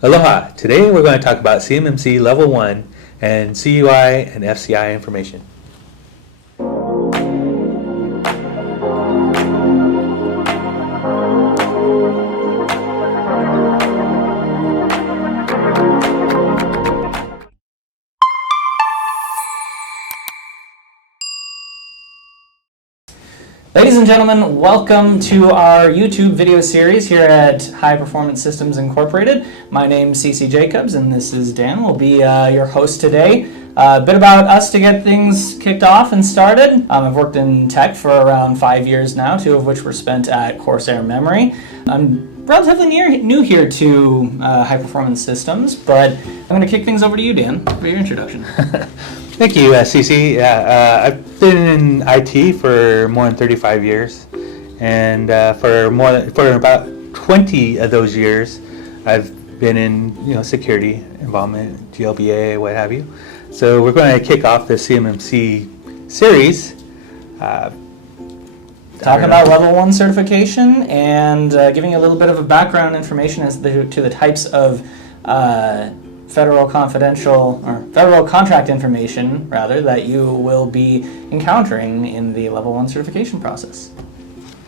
Aloha! Today we're going to talk about CMMC Level 1 and CUI and FCI information. Ladies and gentlemen, welcome to our YouTube video series here at High Performance Systems Incorporated. My name is CC Jacobs and this is Dan. We'll be your host today. A bit about us to get things kicked off and started. I've worked in tech for around 5 years now, 2 of which were spent at Corsair Memory. I'm relatively new here to High Performance Systems, but I'm going to kick things over to you, Dan, for your introduction. Thank you, CC. I've been in IT for more than 35 years, and for about 20 of those years, I've been in security involvement, GLBA, what have you. So we're going to kick off the CMMC series. Talking about Level 1 certification and giving you a little bit of a background information as to the types of federal contract information, rather, that you will be encountering in the Level 1 certification process.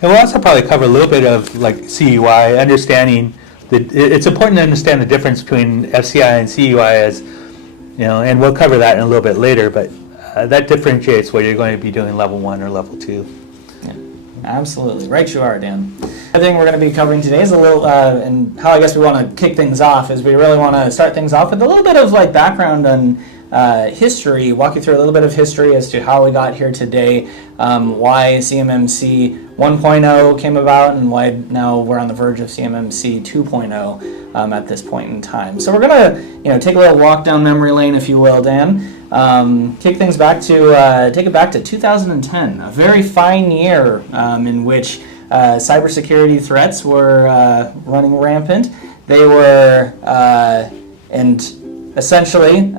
And we'll also probably cover a little bit of like CUI, understanding it's important to understand the difference between FCI and CUI, as and we'll cover that in a little bit later, but that differentiates whether you're going to be doing Level 1 or Level 2. Yeah, absolutely. Right you are, Dan. The thing we're going to be covering today is a little, and how I guess we want to kick things off is we really want to start things off with a little bit of like background on history, walk you through a little bit of history as to how we got here today, why CMMC 1.0 came about, and why now we're on the verge of CMMC 2.0 at this point in time. So we're going to take a little walk down memory lane, if you will, Dan. Take it back to 2010, a very fine year in which cybersecurity threats were running rampant. They were, and essentially,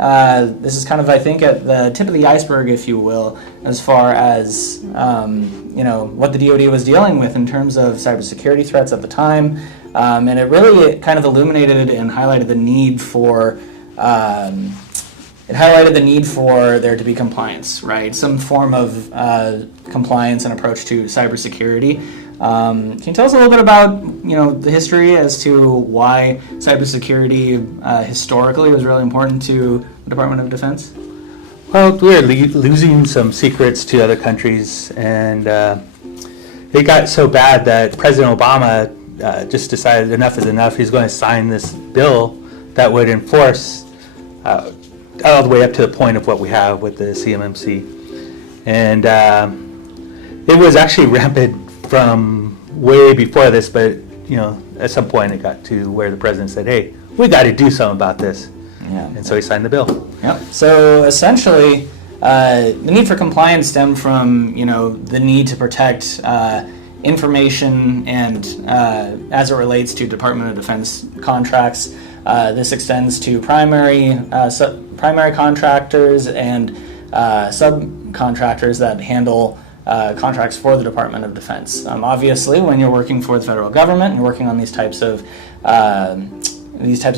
this is kind of, I think, at the tip of the iceberg, if you will, as far as what the DoD was dealing with in terms of cybersecurity threats at the time, and it really kind of illuminated and highlighted the need for there to be compliance, right? Some form of compliance and approach to cybersecurity. Can you tell us a little bit about the history as to why cybersecurity historically was really important to the Department of Defense? Well, we're losing some secrets to other countries, and it got so bad that President Obama just decided enough is enough. He's going to sign this bill that would enforce all the way up to the point of what we have with the CMMC. And it was actually rampant from way before this, but at some point it got to where the president said, hey, we got to do something about this. Yeah. And so he signed the bill. Yep. So essentially, the need for compliance stemmed from the need to protect information and as it relates to Department of Defense contracts. This extends to primary contractors and subcontractors that handle contracts for the Department of Defense. Obviously, when you're working for the federal government, you're working on these types of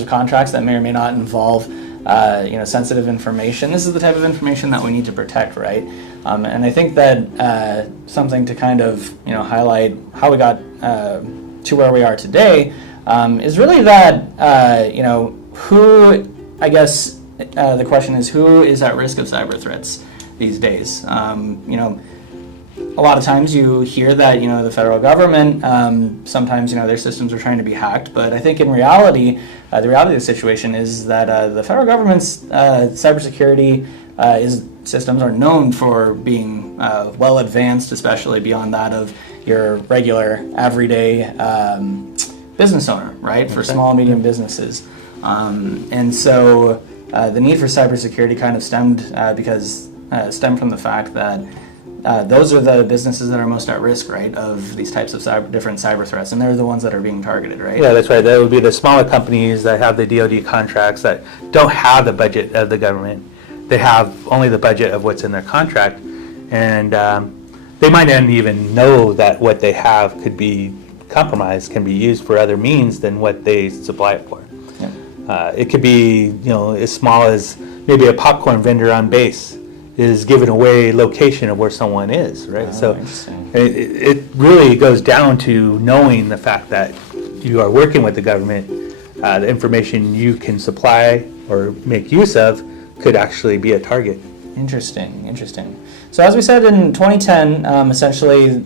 contracts that may or may not involve sensitive information. This is the type of information that we need to protect, right? And I think that something to kind of highlight how we got to where we are today is really that who, I guess the question is, who is at risk of cyber threats these days? A lot of times you hear that the federal government, sometimes their systems are trying to be hacked, but I think in reality, the reality of the situation is that the federal government's cybersecurity systems are known for being well advanced, especially beyond that of your regular everyday business owner, right? For small and medium businesses, and so the need for cybersecurity kind of stemmed from the fact that those are the businesses that are most at risk, right, of these types of different cyber threats, and they're the ones that are being targeted, right? Yeah, that's right. That would be the smaller companies that have the DoD contracts that don't have the budget of the government. They have only the budget of what's in their contract, and they might not even know that what they have could be compromised, can be used for other means than what they supply it for. Yeah. It could be, as small as maybe a popcorn vendor on base is giving away location of where someone is, right? Interesting. It really goes down to knowing the fact that you are working with the government. The information you can supply or make use of could actually be a target. Interesting. So as we said in 2010, essentially,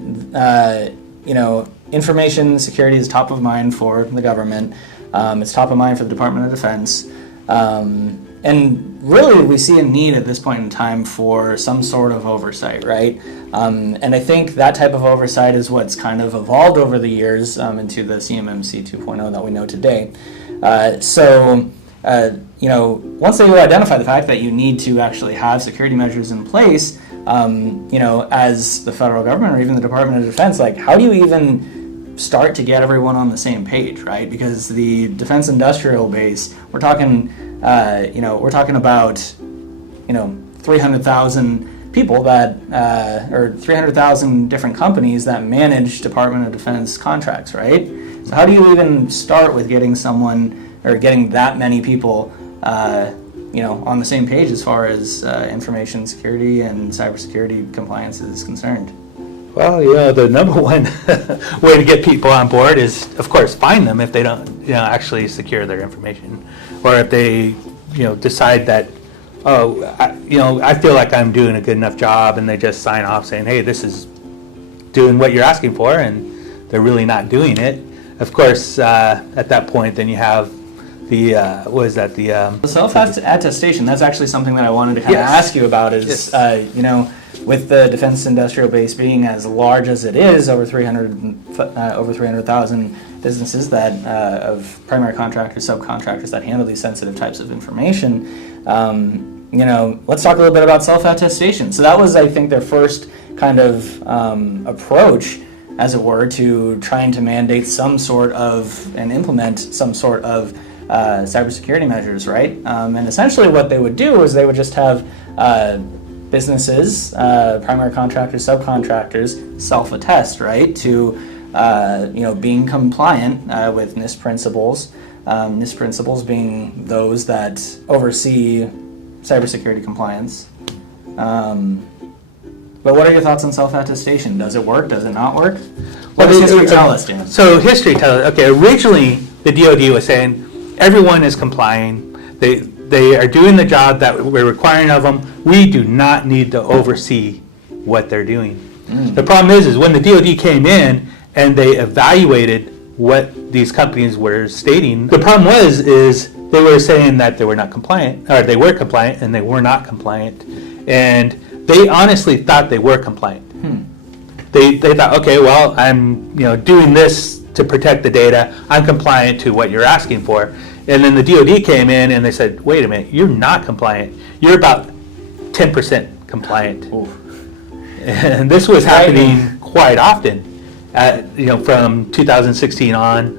information security is top of mind for the government. It's top of mind for the Department of Defense. And really, we see a need at this point in time for some sort of oversight, right? And I think that type of oversight is what's kind of evolved over the years into the CMMC 2.0 that we know today. Once they identify the fact that you need to actually have security measures in place, as the federal government or even the Department of Defense, like, how do you even start to get everyone on the same page, right? Because the defense industrial base, we're talking about 300,000 people that, or 300,000 different companies that manage Department of Defense contracts, right? So how do you even start with getting that many people, on the same page as far as information security and cybersecurity compliance is concerned? Well, the number one way to get people on board is, of course, find them if they don't, actually secure their information, or if they, decide that, I feel like I'm doing a good enough job, and they just sign off saying, hey, this is doing what you're asking for, and they're really not doing it. Of course, at that point, then you have the the self-attestation. That's actually something that I wanted to kind of Yes. ask you about. Is Yes. With the defense industrial base being as large as it is, over 300,000 businesses that of primary contractors, subcontractors that handle these sensitive types of information. Let's talk a little bit about self-attestation. So that was, I think, their first kind of approach, as it were, to trying to mandate some sort of and implement some sort of cybersecurity measures, right? And essentially what they would do is they would just have businesses, primary contractors, subcontractors, self-attest, right, to being compliant with NIST principles. NIST principles being those that oversee cybersecurity compliance. But what are your thoughts on self-attestation? Does it work? Does it not work? What does history tell us, Dan? So history tells us, okay, originally the DoD was saying everyone is complying. They are doing the job that we're requiring of them. We do not need to oversee what they're doing. The problem is when the DoD came in and they evaluated what these companies were stating, the problem is they were saying that they were not compliant, or they were compliant and they were not compliant. And they honestly thought they were compliant. They thought, okay, well, I'm doing this to protect the data. I'm compliant to what you're asking for. And then the DoD came in and they said, wait a minute, you're not compliant. You're about 10% compliant. Oof. And this was happening quite often, from 2016 on.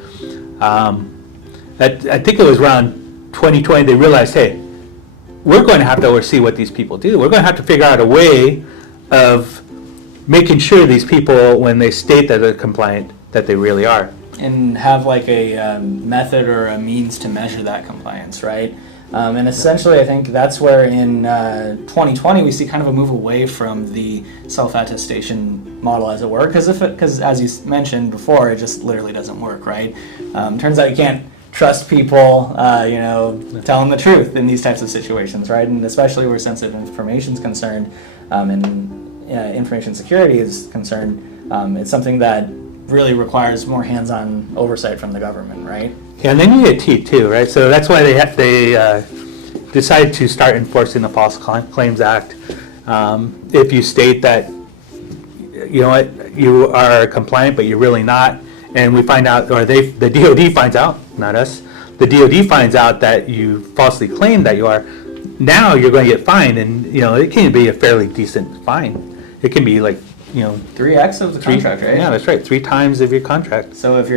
I think it was around 2020 they realized, hey, we're going to have to oversee what these people do. We're going to have to figure out a way of making sure these people, when they state that they're compliant, that they really are. And have like a method or a means to measure that compliance, right? And essentially, I think that's where in 2020 we see kind of a move away from the self-attestation model, as it were, because as you mentioned before, it just literally doesn't work, right? Turns out you can't trust people, telling the truth in these types of situations, right? And especially where sensitive information is concerned, and information security is concerned, it's something that really requires more hands-on oversight from the government, right? Yeah, and they need a teeth too, right? So that's why they decided to start enforcing the False Claims Act. If you state that, you are compliant, but you're really not, and we find out, or the DoD finds out, not us, the DoD finds out that you falsely claim that you are, now you're going to get fined, and it can be a fairly decent fine. It can be like 3x of the contract, right? Yeah, that's right. 3 times of your contract. So if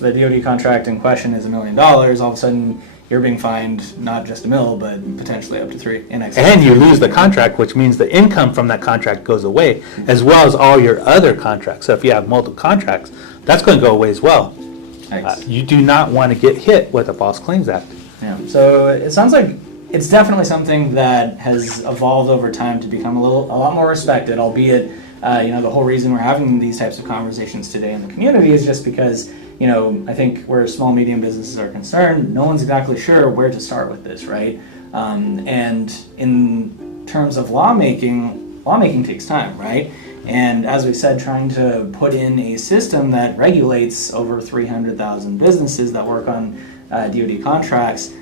the DoD contract in question is $1 million, all of a sudden you're being fined not just $1 million, but potentially up to 3 in excess. And you lose the contract, which means the income from that contract goes away, as well as all your other contracts. So if you have multiple contracts, that's going to go away as well. Nice. You do not want to get hit with the False Claims Act. Yeah. So it sounds like it's definitely something that has evolved over time to become a lot more respected, albeit, the whole reason we're having these types of conversations today in the community is just because, I think where small, medium businesses are concerned, no one's exactly sure where to start with this, right? And in terms of lawmaking takes time, right? And as we said, trying to put in a system that regulates over 300,000 businesses that work on DoD contracts,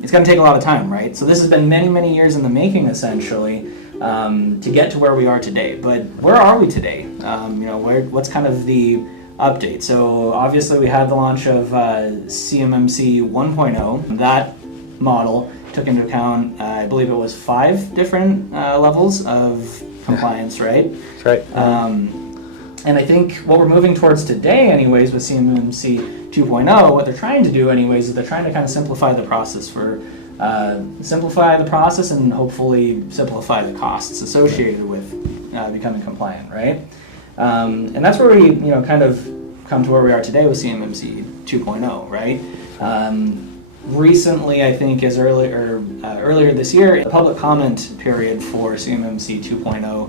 it's going to take a lot of time, right? So this has been many, many years in the making, essentially, to get to where we are today. But where are we today? What's kind of the update? So obviously we had the launch of CMMC 1.0. That model took into account, I believe it was 5 different levels of compliance, right? That's right. And I think what we're moving towards today, anyways, with CMMC 2.0, what they're trying to do, anyways, is they're trying to kind of simplify the process and hopefully simplify the costs associated with becoming compliant, right? And that's where we, kind of come to where we are today with CMMC 2.0, right? Recently, I think earlier this year, the public comment period for CMMC 2.0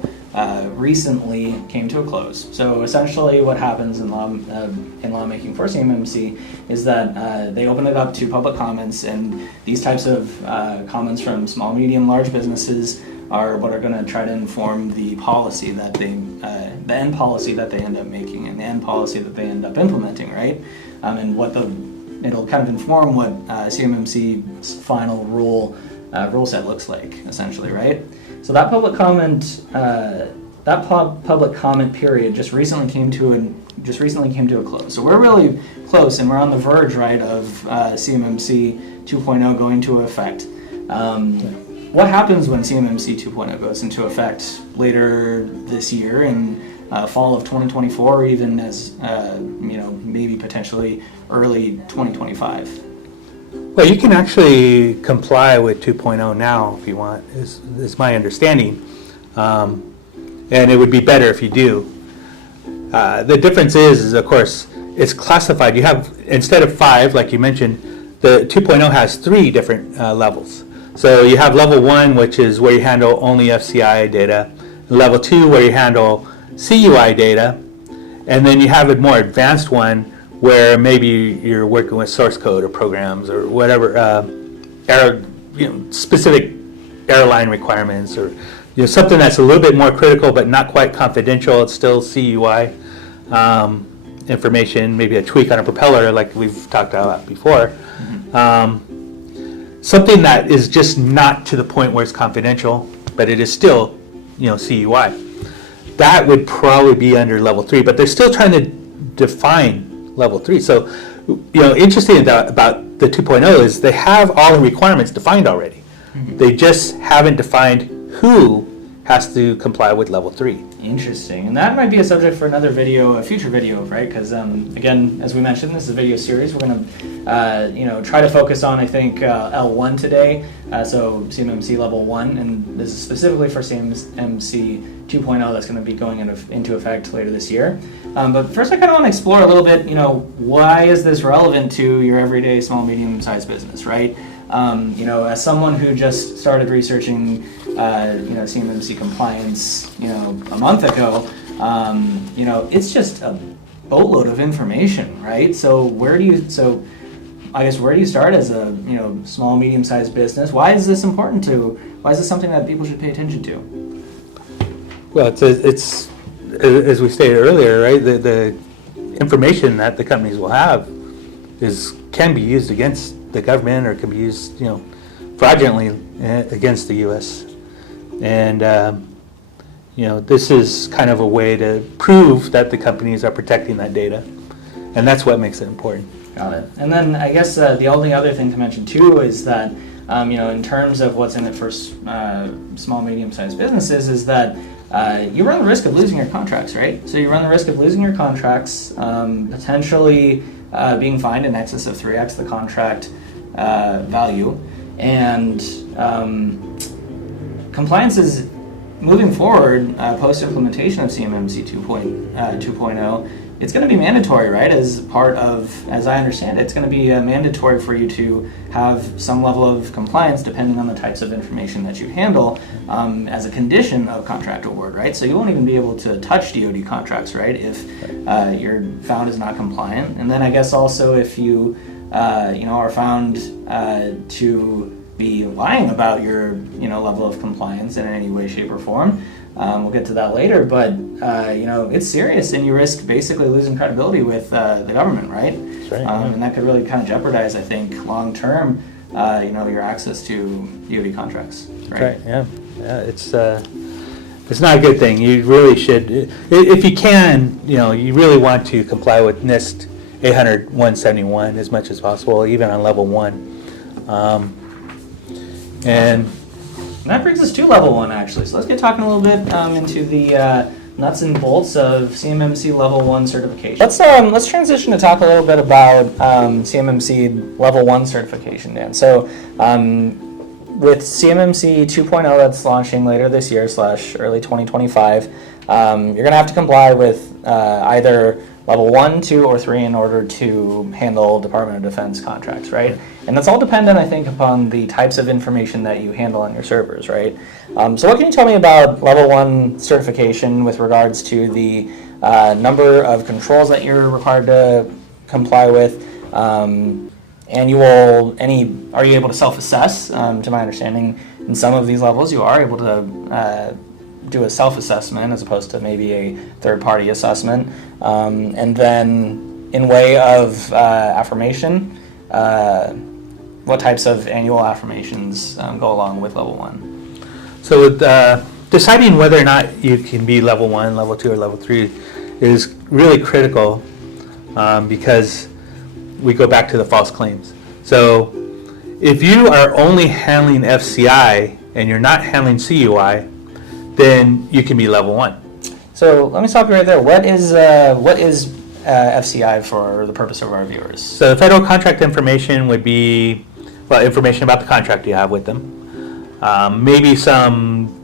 recently came to a close. So essentially what happens in lawmaking for CMMC is that they open it up to public comments, and these types of comments from small, medium, large businesses are what are going to try to inform the policy that the end policy that they end up making and the end policy that they end up implementing, right? And it'll kind of inform what CMMC's final rule set looks like, essentially, right? So that public comment period just recently came to a close. So we're really close, and we're on the verge, right, of CMMC 2.0 going into effect. What happens when CMMC 2.0 goes into effect later this year in fall of 2024, or even as maybe potentially early 2025? Well, you can actually comply with 2.0 now if you want, is my understanding. And it would be better if you do. The difference is of course, it's classified. You have, instead of 5, like you mentioned, the 2.0 has 3 different levels. So you have level 1, which is where you handle only FCI data, level 2, where you handle CUI data, and then you have a more advanced one where maybe you're working with source code or programs or whatever, specific airline requirements, or something that's a little bit more critical but not quite confidential. It's still CUI information, maybe a tweak on a propeller like we've talked about before. Something that is just not to the point where it's confidential, but it is still, CUI. That would probably be under level 3, but they're still trying to define level 3. So, interesting about the 2.0 is they have all the requirements defined already. They just haven't defined who has to comply with level 3. Interesting, and that might be a subject for another video, a future video, right? Because again, as we mentioned, this is a video series. We're going to, try to focus on, I think, L1 today. So CMMC Level 1, and this is specifically for CMMC 2.0 that's going to be going into effect later this year. But first, I kind of want to explore a little bit, why is this relevant to your everyday small, medium-sized business, right? As someone who just started researching, CMMC compliance, a month ago, it's just a boatload of information, right? So where do you start as a, small, medium-sized business? Why is this something that people should pay attention to? Well, it's as we stated earlier, right? The information that the companies will have can be used against the government, or can be used, fraudulently against the U.S. And this is kind of a way to prove that the companies are protecting that data, and that's what makes it important. Got it. And then I guess the only other thing to mention too is that in terms of what's in it for small, medium-sized businesses, is that you run the risk of losing your contracts, right? So you run the risk of losing your contracts, potentially being fined in excess of 3x the contract value, and compliance is moving forward post-implementation of CMMC 2.0 it's going to be mandatory, right? As part of, as I understand it, it's going to be mandatory for you to have some level of compliance depending on the types of information that you handle as a condition of contract award, right? So you won't even be able to touch DoD contracts, right, if you're found as not compliant. And then I guess also if you, are found to be lying about your, level of compliance in any way, shape, or form. We'll get to that later, but it's serious, and you risk basically losing credibility with the government, right? That's right. And that could really kind of jeopardize, I think, long term, your access to DoD contracts. Right? Right. Yeah. Yeah. It's not a good thing. You really should, if you can, you really want to comply with NIST 800-171 as much as possible, even on level 1. And that brings us to level 1, actually. So let's get talking a little bit into the nuts and bolts of CMMC Level 1 certification. Let's transition to talk a little bit about CMMC Level 1 certification, Dan. So with CMMC 2.0 that's launching later this year / early 2025, you're going to have to comply with either Level 1, 2, or 3 in order to handle Department of Defense contracts, right? And that's all dependent, I think, upon the types of information that you handle on your servers, right? So what can you tell me about Level 1 certification with regards to the number of controls that you're required to comply with? Are you able to self-assess? To my understanding, in some of these levels, you are able to do a self-assessment as opposed to maybe a third-party assessment. And then in way of affirmation, what types of annual affirmations go along with level 1? so with deciding whether or not you can be level 1, level 2, or level 3 is really critical because we go back to the false claims. So if you are only handling FCI and you're not handling CUI, then you can be level 1. So let me stop you right there. What is FCI for the purpose of our viewers? So the federal contract information would be, information about the contract you have with them. Maybe some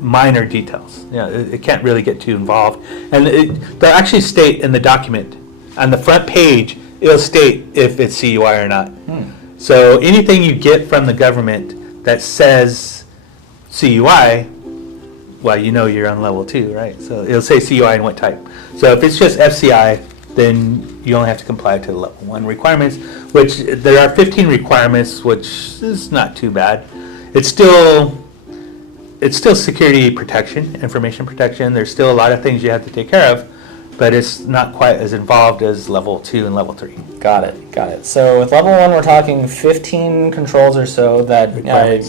minor details. It can't really get too involved. And they'll actually state in the document, on the front page, it'll state if it's CUI or not. So anything you get from the government that says CUI, well, you're on level 2, right? So it'll say CUI and what type. So if it's just FCI, then you only have to comply to the level 1 requirements, which there are 15 requirements, which is not too bad. It's still security protection, information protection. There's still a lot of things you have to take care of, but it's not quite as involved as level 2 and level 3. Got it. So with level 1, we're talking 15 controls or so that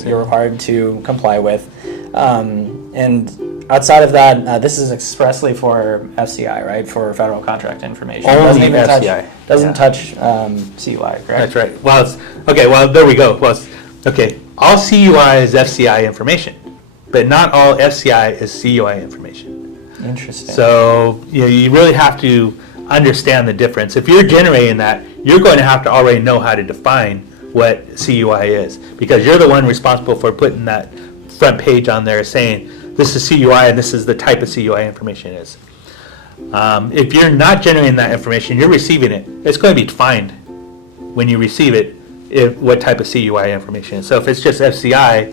you're required to comply with. And outside of that, this is expressly for FCI, right? For federal contract information. Only FCI. Doesn't touch CUI, correct? That's right. Well, there we go. All CUI is FCI information, but not all FCI is CUI information. Interesting. So you really have to understand the difference. If you're generating that, you're going to have to already know how to define what CUI is, because you're the one responsible for putting that front page on there saying this is CUI and this is the type of CUI information is. If you're not generating that information, you're receiving it. It's going to be defined when you receive it what type of CUI information is. So if it's just FCI,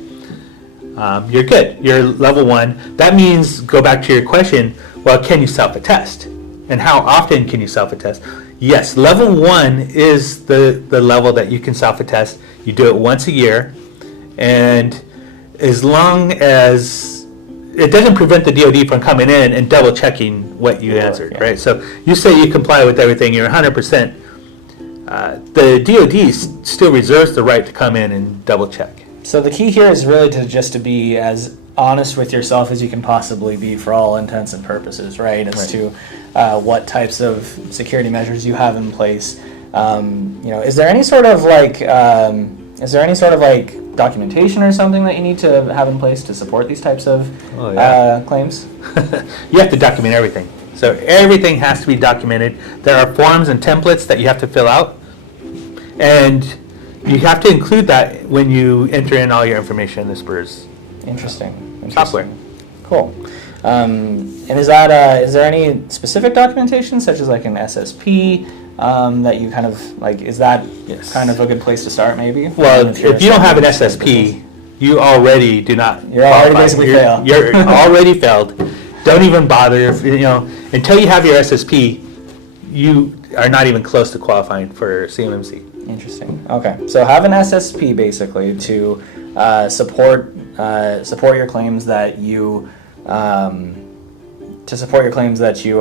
you're good. You're level 1. That means, go back to your question, well, can you self-attest? And how often can you self-attest? Yes, level 1 is the level that you can self-attest. You do it once a year, and as long as it doesn't prevent the DoD from coming in and double checking what you answered, right? So you say you comply with everything, you're 100%. The DoD still reserves the right to come in and double check. So the key here is really to be as honest with yourself as you can possibly be for all intents and purposes, right? As to what types of security measures you have in place. Is there any sort of documentation or something that you need to have in place to support these types of claims? You have to document everything. So everything has to be documented. There are forms and templates that you have to fill out, and you have to include that when you enter in all your information in the SPRS Interesting. software. Cool. And is there any specific documentation, such as like an SSP, that you kind of like? Is that kind of a good place to start, maybe? Well, if you don't have an SSP, you already do not. You're already basically failed. You're already failed. Don't even bother. Until you have your SSP, you are not even close to qualifying for CMMC. Interesting. Okay, so have an SSP basically to support your claims that you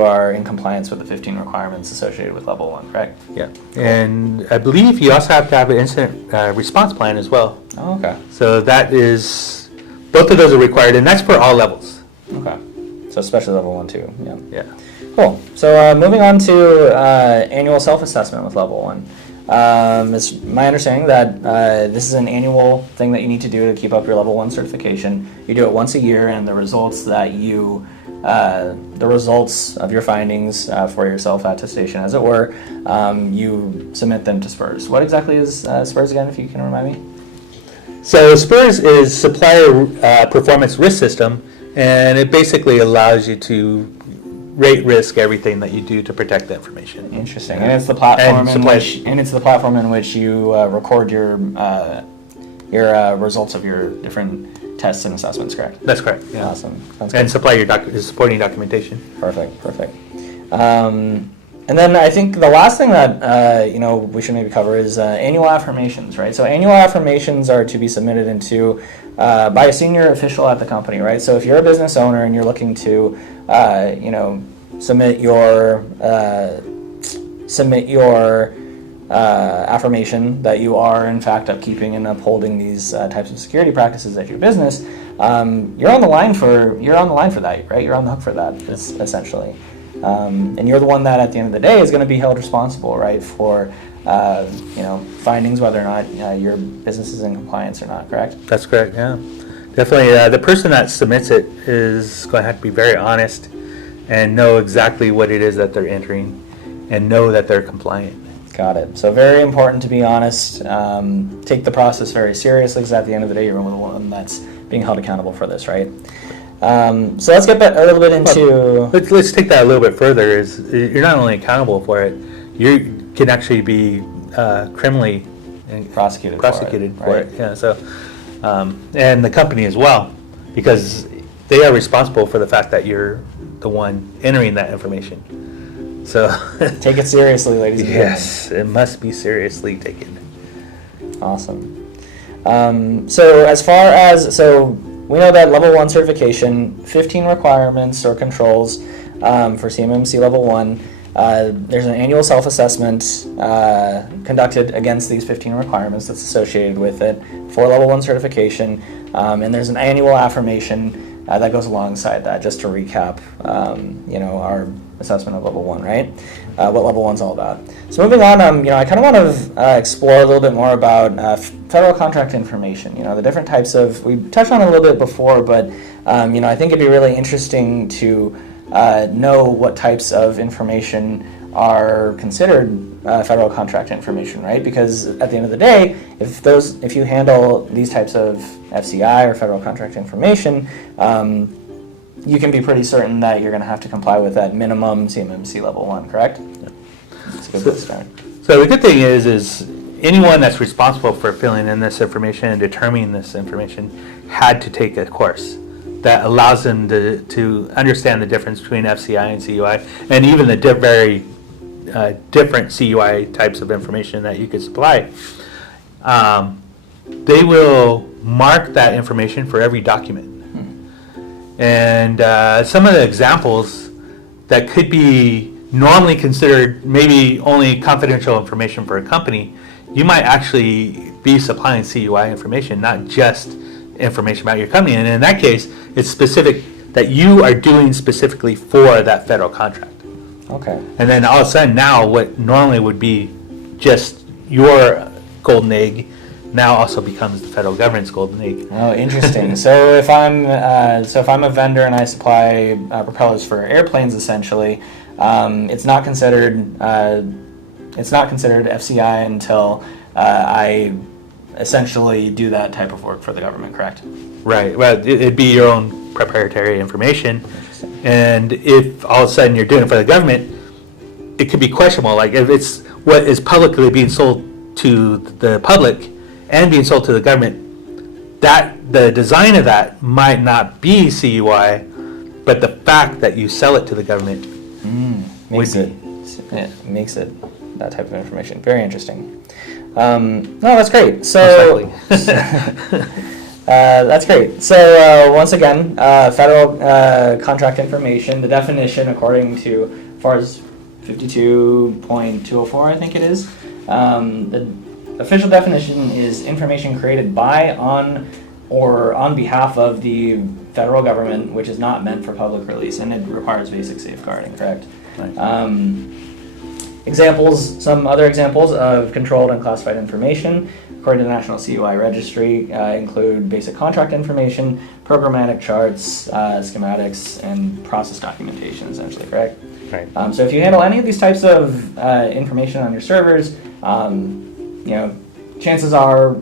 are in compliance with the 15 requirements associated with level 1, correct? Yeah, and I believe you also have to have an incident response plan as well. Oh, okay. So both of those are required, and that's for all levels. Okay, so especially level 1 too. Yeah. Yeah. Cool. So moving on to annual self-assessment with level 1. It's my understanding that this is an annual thing that you need to do to keep up your level 1 certification. You do it once a year, and the results of your findings for your self-attestation, as it were, you submit them to SPURS. What exactly is SPURS again, if you can remind me? So SPURS is Supplier Performance Risk System, and it basically allows you to rate risk everything that you do to protect the information. Interesting, and it's the platform in which you record your results of your different tests and assessments, correct? That's correct. Yeah. Awesome. Sounds And good. supply your supporting documentation. Perfect. And then I think the last thing that we should maybe cover is annual affirmations, right? So annual affirmations are to be submitted into by a senior official at the company, right? So if you're a business owner and you're looking to submit your affirmation that you are in fact upkeeping and upholding these types of security practices at your business, you're on the line for that, right? You're on the hook for that, essentially. And you're the one that at the end of the day is going to be held responsible, right, for findings whether or not your business is in compliance or not, correct? That's correct, yeah. Definitely, the person that submits it is going to have to be very honest and know exactly what it is that they're entering and know that they're compliant. Got it. So very important to be honest. Take the process very seriously, because at the end of the day, you're the one that's being held accountable for this, right? So let's get a little bit into... Let's take that a little bit further. Is you're not only accountable for it, you can actually be criminally prosecuted for it. Yeah. So, and the company as well, because they are responsible for the fact that you're the one entering that information. So take it seriously, ladies and gentlemen. Yes, it must be seriously taken. Awesome. So as far as we know that level 1 certification, 15 requirements or controls for CMMC level 1. There's an annual self-assessment conducted against these 15 requirements that's associated with it for level 1 certification, and there's an annual affirmation that goes alongside that, just to recap our assessment of level 1, right? What level 1's all about. So moving on, I kind of want to explore a little bit more about federal contract information. The different types of, we touched on it a little bit before, but I think it'd be really interesting to know what types of information are considered federal contract information, right? Because at the end of the day, if you handle these types of FCI or federal contract information, you can be pretty certain that you're going to have to comply with that minimum CMMC level 1, correct? Yeah. That's a good place to start. So the good thing is anyone that's responsible for filling in this information and determining this information had to take a course that allows them to understand the difference between FCI and CUI, and even the very different CUI types of information that you could supply. They will mark that information for every document. And some of the examples that could be normally considered maybe only confidential information for a company, you might actually be supplying CUI information, not just information about your company. And in that case, it's specific that you are doing specifically for that federal contract. Okay. And then all of a sudden now what normally would be just your golden egg now also becomes the federal government's golden egg. Oh, interesting. So if I'm a vendor and I supply propellers for airplanes, essentially, it's not considered FCI until I essentially do that type of work for the government, correct? Right. Well, it'd be your own proprietary information. And if all of a sudden you're doing it for the government, it could be questionable. Like if it's what is publicly being sold to the public and being sold to the government, that the design of that might not be CUI, but the fact that you sell it to the government Makes it that type of information. Very interesting. No, that's great. So that's great. So once again, federal contract information, the definition according to FARS 52.204, I think it is. The official definition is information created by, on, or on behalf of the federal government, which is not meant for public release, and it requires basic safeguarding, correct? Right. Examples, some other examples of controlled and classified information, according to the National CUI Registry, include basic contract information, programmatic charts, schematics, and process documentation, essentially, correct? Right. So if you handle any of these types of information on your servers, chances are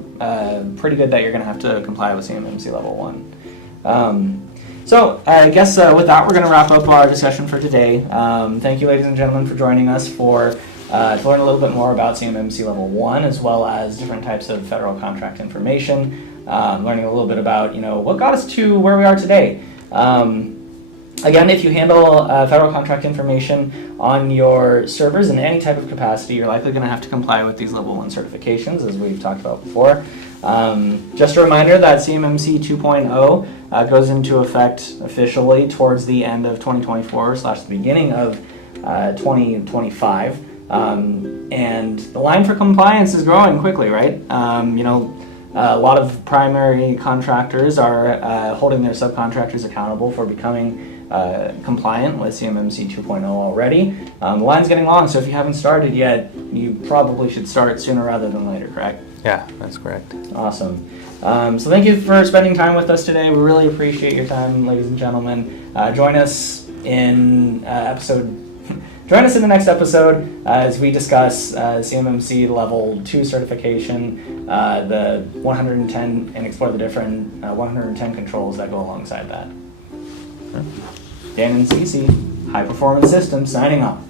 pretty good that you're going to have to comply with CMMC Level 1. So I guess with that, we're going to wrap up our discussion for today. Thank you, ladies and gentlemen, for joining us to learn a little bit more about CMMC Level 1, as well as different types of federal contract information, learning a little bit about what got us to where we are today. Again, if you handle federal contract information on your servers in any type of capacity, you're likely going to have to comply with these Level 1 certifications, as we've talked about before. Just a reminder that CMMC 2.0 goes into effect officially towards the end of 2024 / the beginning of 2025. And the line for compliance is growing quickly, right? A lot of primary contractors are holding their subcontractors accountable for becoming compliant with CMMC 2.0 already. The line's getting long, so if you haven't started yet, you probably should start sooner rather than later, correct? Yeah, that's correct. Awesome. So thank you for spending time with us today. We really appreciate your time, ladies and gentlemen. Join us in Join us in the next episode as we discuss CMMC Level 2 certification, the 110, and explore the different 110 controls that go alongside that. Dan and Cece, High Performance Systems, signing off.